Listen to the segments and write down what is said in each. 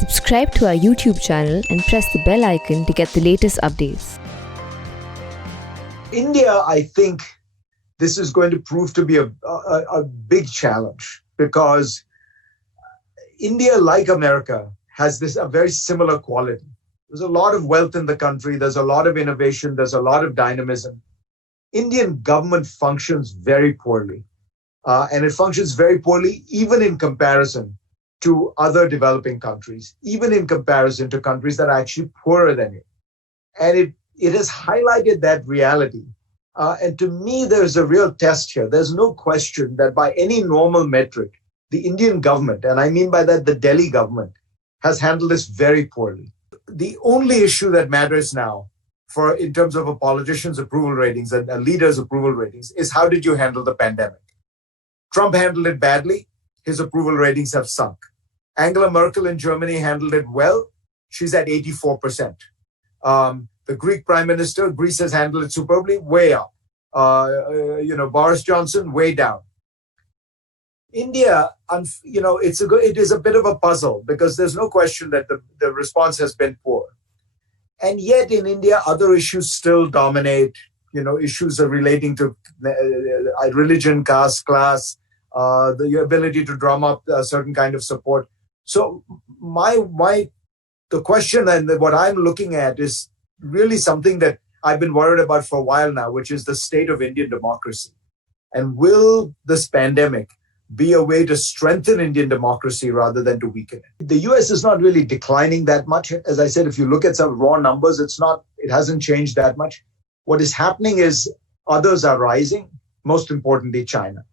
Subscribe to our YouTube channel and press the bell icon to get the latest updates. India, I think this is going to prove to be a big challenge because India, like America, has a very similar quality. There's a lot of wealth in the country. There's a lot of innovation. There's a lot of dynamism. Indian government functions very poorly. And it functions very poorly even in comparison to other developing countries, even in comparison to countries that are actually poorer than it. And it has highlighted that reality. And to me, there's a real test here. There's no question that by any normal metric, the Indian government, and I mean by that the Delhi government, has handled this very poorly. The only issue that matters now in terms of a politician's approval ratings and a leader's approval ratings is how did you handle the pandemic? Trump handled it badly. His approval ratings have sunk. Angela Merkel in Germany handled it well. She's at 84%. The Greek Prime Minister, Greece has handled it superbly, way up. Boris Johnson, way down. India, it is a bit of a puzzle because there's no question that the response has been poor. And yet in India, other issues still dominate. Issues are relating to religion, caste, class, the ability to drum up a certain kind of support. So the question and what I'm looking at is really something that I've been worried about for a while now, which is the state of Indian democracy. And will this pandemic be a way to strengthen Indian democracy rather than to weaken it? The US is not really declining that much. As I said, if you look at some raw numbers, it hasn't changed that much. What is happening is others are rising, most importantly, China.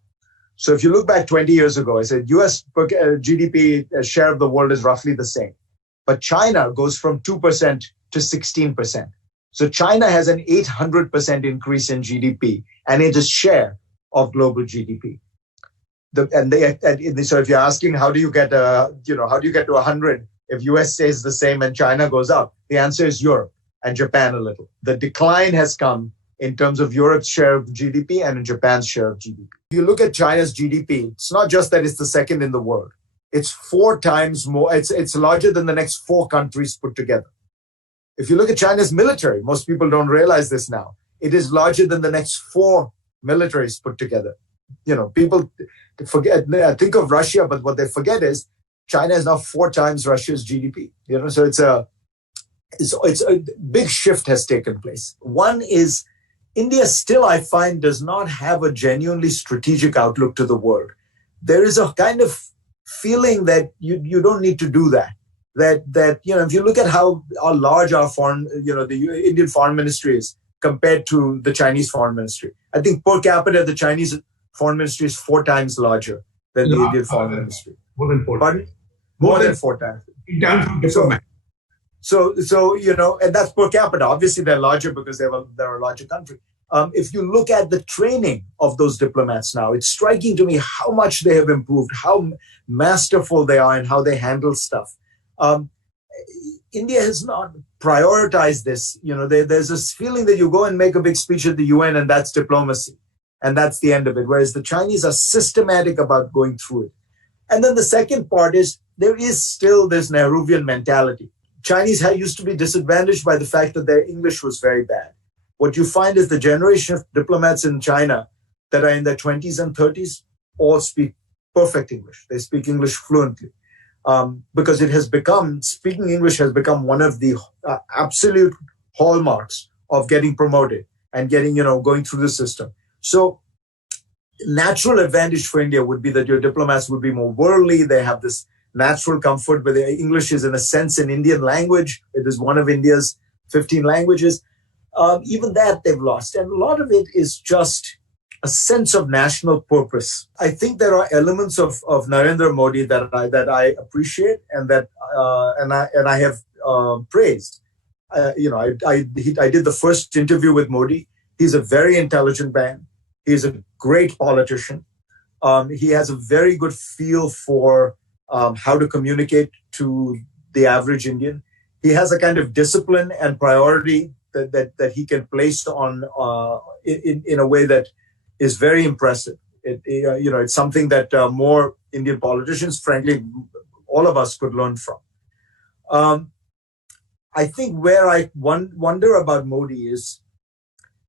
So if you look back 20 years ago, I said US GDP share of the world is roughly the same. But China goes from 2% to 16%. So China has an 800% increase in GDP and it is share of global GDP. So if you're asking how do you get to 100 if US stays the same and China goes up, the answer is Europe and Japan a little. The decline has come in terms of Europe's share of GDP and in Japan's share of GDP. If you look at China's GDP, it's not just that it's the second in the world. It's 4 times more. It's larger than the next 4 countries put together. If you look at China's military, most people don't realize this now. It is larger than the next 4 militaries put together. People think of Russia, but what they forget is China is now 4 times Russia's GDP. So it's a big shift has taken place. One is India still, I find, does not have a genuinely strategic outlook to the world. There is a kind of feeling that you don't need to do that. That if you look at how large our the Indian foreign ministry is compared to the Chinese foreign ministry, I think per capita the Chinese foreign ministry is 4 times larger than the Indian foreign ministry. More than 4 times. More than 4 times. In terms of diplomat. So and that's per capita. Obviously, they're larger because they're a larger country. If you look at the training of those diplomats now, it's striking to me how much they have improved, how masterful they are, and how they handle stuff. India has not prioritized this. There's this feeling that you go and make a big speech at the UN and that's diplomacy. And that's the end of it. Whereas the Chinese are systematic about going through it. And then the second part is there is still this Nehruvian mentality. Chinese used to be disadvantaged by the fact that their English was very bad. What you find is the generation of diplomats in China that are in their 20s and 30s all speak perfect English. They speak English fluently. Because speaking English has become one of the absolute hallmarks of getting promoted and going through the system. So natural advantage for India would be that your diplomats would be more worldly. They have this natural comfort where their English is in a sense an Indian language. It is one of India's 15 languages. Even that they've lost. And a lot of it is just a sense of national purpose. I think there are elements of Narendra Modi that I appreciate and that I have praised. I did the first interview with Modi. He's a very intelligent man. He's a great politician. He has a very good feel for how to communicate to the average Indian. He has a kind of discipline and priority that he can place on in a way that is very impressive. It's something that more Indian politicians, frankly, all of us could learn from. Um, I think where I wonder about Modi is,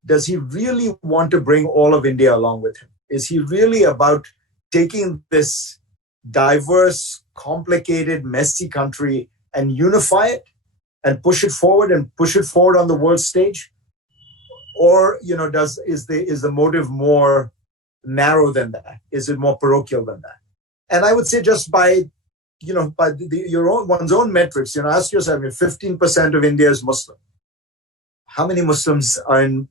does he really want to bring all of India along with him? Is he really about taking this diverse, complicated, messy country and unify it and push it forward on the world stage? Or, is the motive more narrow than that? Is it more parochial than that? And I would say just by one's own metrics, ask yourself, 15% of India is Muslim. How many Muslims are in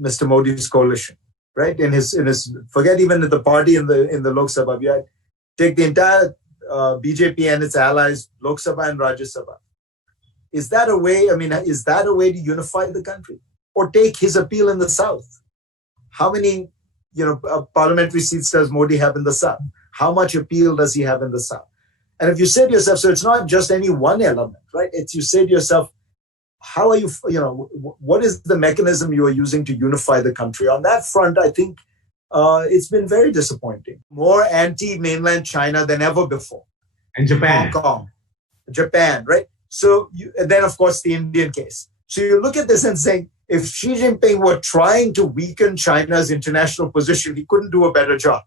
Mr. Modi's coalition, right? In his forget even the party in the Lok Sabha. Yeah, take the entire BJP and its allies, Lok Sabha and Rajya Sabha. Is that a way to unify the country? Or take his appeal in the South. How many, parliamentary seats does Modi have in the South? How much appeal does he have in the South? And if you say to yourself, so it's not just any one element, right? It's you say to yourself, how are you, what is the mechanism you are using to unify the country? On that front, I think it's been very disappointing. More anti-mainland China than ever before. And Japan. Hong Kong, Japan, right? So, and then of course the Indian case. So you look at this and saying, if Xi Jinping were trying to weaken China's international position, he couldn't do a better job.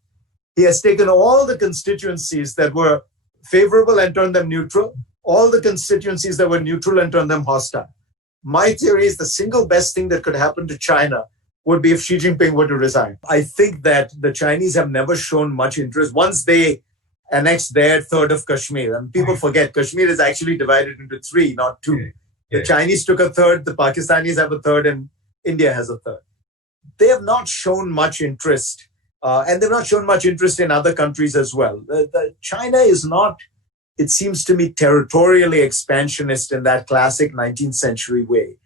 He has taken all the constituencies that were favorable and turned them neutral, all the constituencies that were neutral and turned them hostile. My theory is the single best thing that could happen to China would be if Xi Jinping were to resign. I think that the Chinese have never shown much interest. Once they annexed their third of Kashmir, and people forget, Kashmir is actually divided into three, not two. The Chinese took a third, the Pakistanis have a third, and India has a third. They have not shown much interest, and they've not shown much interest in other countries as well. China is not, it seems to me, territorially expansionist in that classic 19th century way.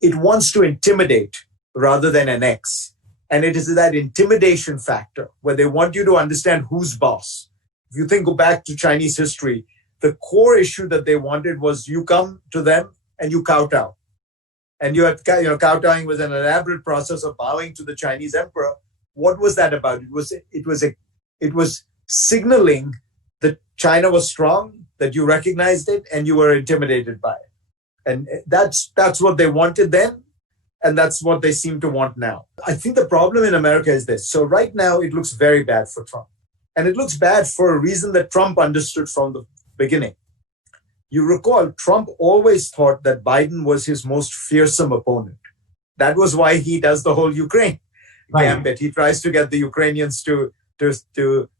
It wants to intimidate rather than annex. And it is that intimidation factor where they want you to understand who's boss. If you go back to Chinese history, the core issue that they wanted was you come to them and you kowtow. And you had, kowtowing was an elaborate process of bowing to the Chinese emperor. What was that about? It was signaling that China was strong, that you recognized it, and you were intimidated by it. And that's what they wanted then, and that's what they seem to want now. I think the problem in America is this. So right now, it looks very bad for Trump. And it looks bad for a reason that Trump understood from the beginning. You recall, Trump always thought that Biden was his most fearsome opponent. That was why he does the whole Ukraine gambit. He tries to get the Ukrainians to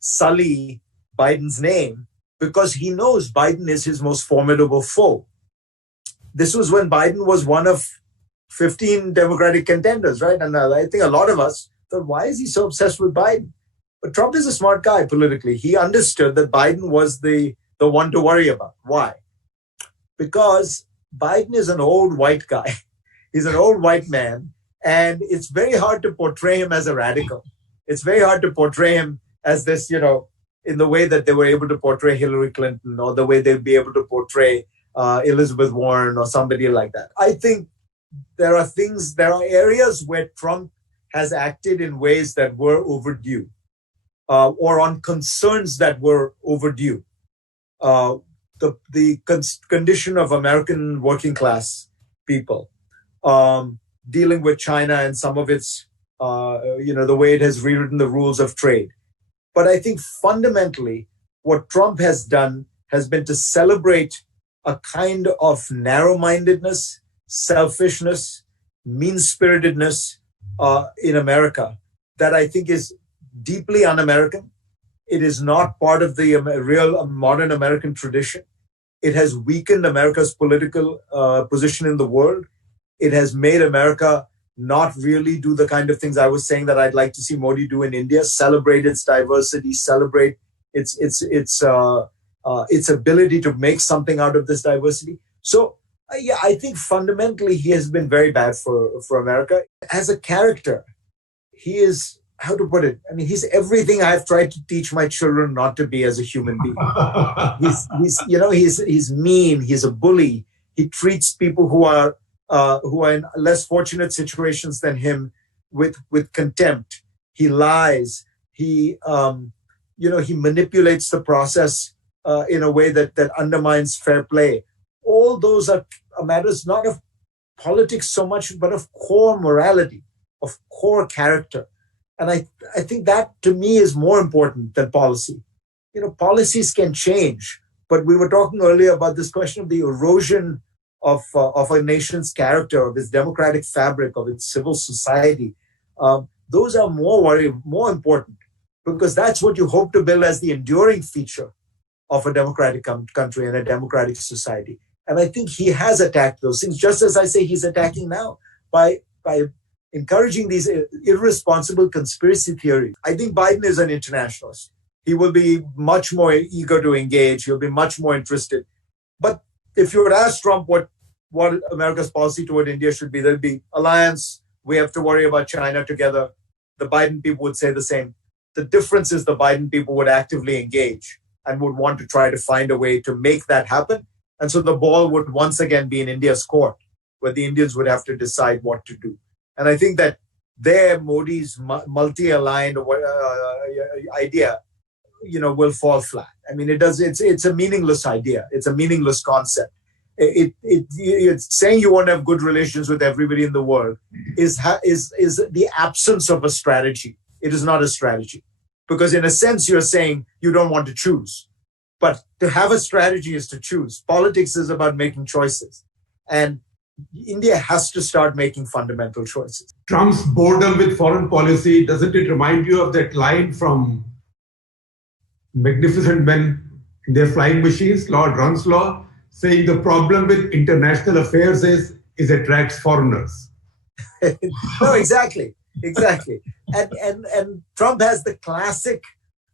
sully Biden's name because he knows Biden is his most formidable foe. This was when Biden was one of 15 Democratic contenders, right? And I think a lot of us thought, why is he so obsessed with Biden? But Trump is a smart guy politically. He understood that Biden was the one to worry about. Why? Because Biden is an old white guy. He's an old white man. And it's very hard to portray him as a radical. It's very hard to portray him as this, in the way that they were able to portray Hillary Clinton or the way they'd be able to portray Elizabeth Warren or somebody like that. I think there are areas where Trump has acted in ways that were overdue or on concerns that were overdue. The condition of American working class people, dealing with China and some of its, the way it has rewritten the rules of trade. But I think fundamentally, what Trump has done has been to celebrate a kind of narrow-mindedness, selfishness, mean-spiritedness in America that I think is deeply un-American. It is not part of the real modern American tradition. It has weakened America's political position in the world. It has made America not really do the kind of things I was saying that I'd like to see Modi do in India, celebrate its diversity, celebrate its ability to make something out of this diversity. So, I think fundamentally he has been very bad for America. As a character, he is, how to put it? I mean, he's everything I've tried to teach my children not to be as a human being. He's mean. He's a bully. He treats people who are in less fortunate situations than him with contempt. He lies. He manipulates the process in a way that undermines fair play. all those are matters not of politics so much, but of core morality, of core character. And I think that to me is more important than policy. Policies can change, but we were talking earlier about this question of the erosion of a nation's character, of its democratic fabric, of its civil society. Those are more important, because that's what you hope to build as the enduring feature of a democratic country and a democratic society. And I think he has attacked those things, just as I say he's attacking now by encouraging these irresponsible conspiracy theories. I think Biden is an internationalist. He will be much more eager to engage. He'll be much more interested. But if you would ask Trump what America's policy toward India should be, there'll be alliance. We have to worry about China together. The Biden people would say the same. The difference is the Biden people would actively engage and would want to try to find a way to make that happen. And so the ball would once again be in India's court, where the Indians would have to decide what to do. And I think that Modi's multi-aligned idea, will fall flat. I mean, it's a meaningless idea. It's a meaningless concept. It's saying you want to have good relations with everybody in the world is the absence of a strategy. It is not a strategy, because in a sense you're saying you don't want to choose, but to have a strategy is to choose. Politics is about making choices, and India has to start making fundamental choices. Trump's boredom with foreign policy, doesn't it remind you of that line from Magnificent Men in their flying machines, Lord Runslaw, saying the problem with international affairs is it attracts foreigners? No, exactly. And Trump has the classic,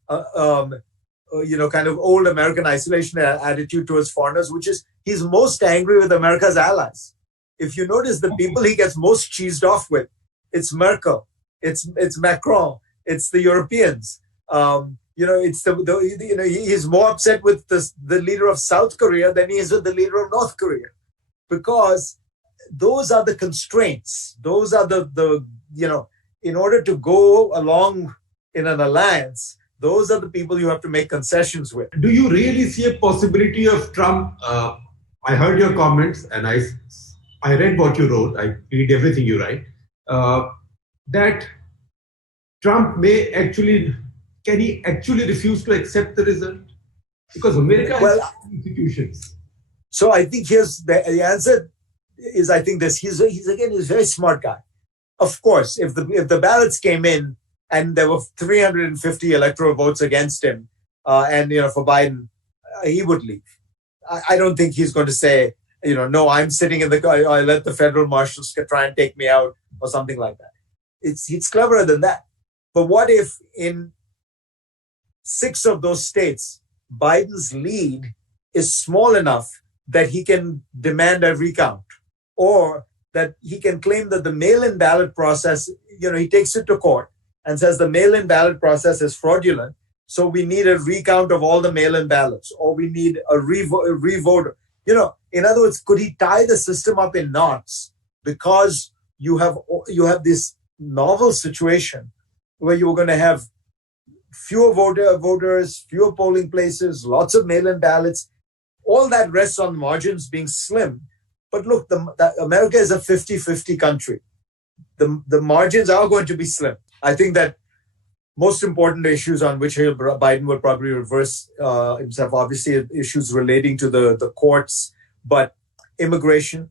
kind of old American isolation attitude towards foreigners, which is he's most angry with America's allies. If you notice, the people he gets most cheesed off with, it's Merkel, it's Macron, it's the Europeans. It's he's more upset with the leader of South Korea than he is with the leader of North Korea, because those are the constraints. Those are the in order to go along in an alliance, those are the people you have to make concessions with. Do you really see a possibility of Trump? I heard your comments and I read what you wrote. I read everything you write. That Trump can he actually refuse to accept the result? Because America has institutions. So I think here's the answer is, I think this. He's a very smart guy. Of course, if the ballots came in and there were 350 electoral votes against him, and for Biden, he would leave. I don't think he's going to say, no, I'm sitting in the car, I let the federal marshals try and take me out or something like that. It's cleverer than that. But what if in 6 of those states, Biden's lead is small enough that he can demand a recount, or that he can claim that the mail-in ballot process, he takes it to court and says the mail-in ballot process is fraudulent, so we need a recount of all the mail-in ballots, or we need a revote. In other words, could he tie the system up in knots, because you have this novel situation where you're going to have fewer voters, fewer polling places, lots of mail-in ballots. All that rests on margins being slim. But look, America is a 50-50 country. The margins are going to be slim. I think that most important issues on which Biden will probably reverse himself, obviously issues relating to the courts, but immigration.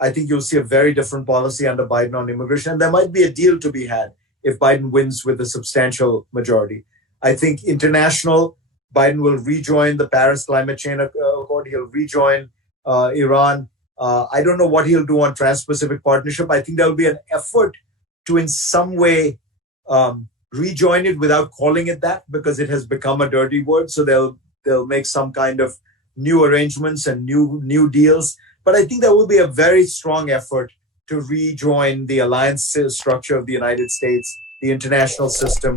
I think you'll see a very different policy under Biden on immigration. And there might be a deal to be had if Biden wins with a substantial majority. I think international, Biden will rejoin the Paris Climate Change Accord. He'll rejoin Iran. I don't know what he'll do on Trans-Pacific Partnership. I think there will be an effort to in some way rejoin it without calling it that, because it has become a dirty word. So they'll make some kind of new arrangements and new deals. But I think there will be a very strong effort to rejoin the alliance structure of the United States, the international system,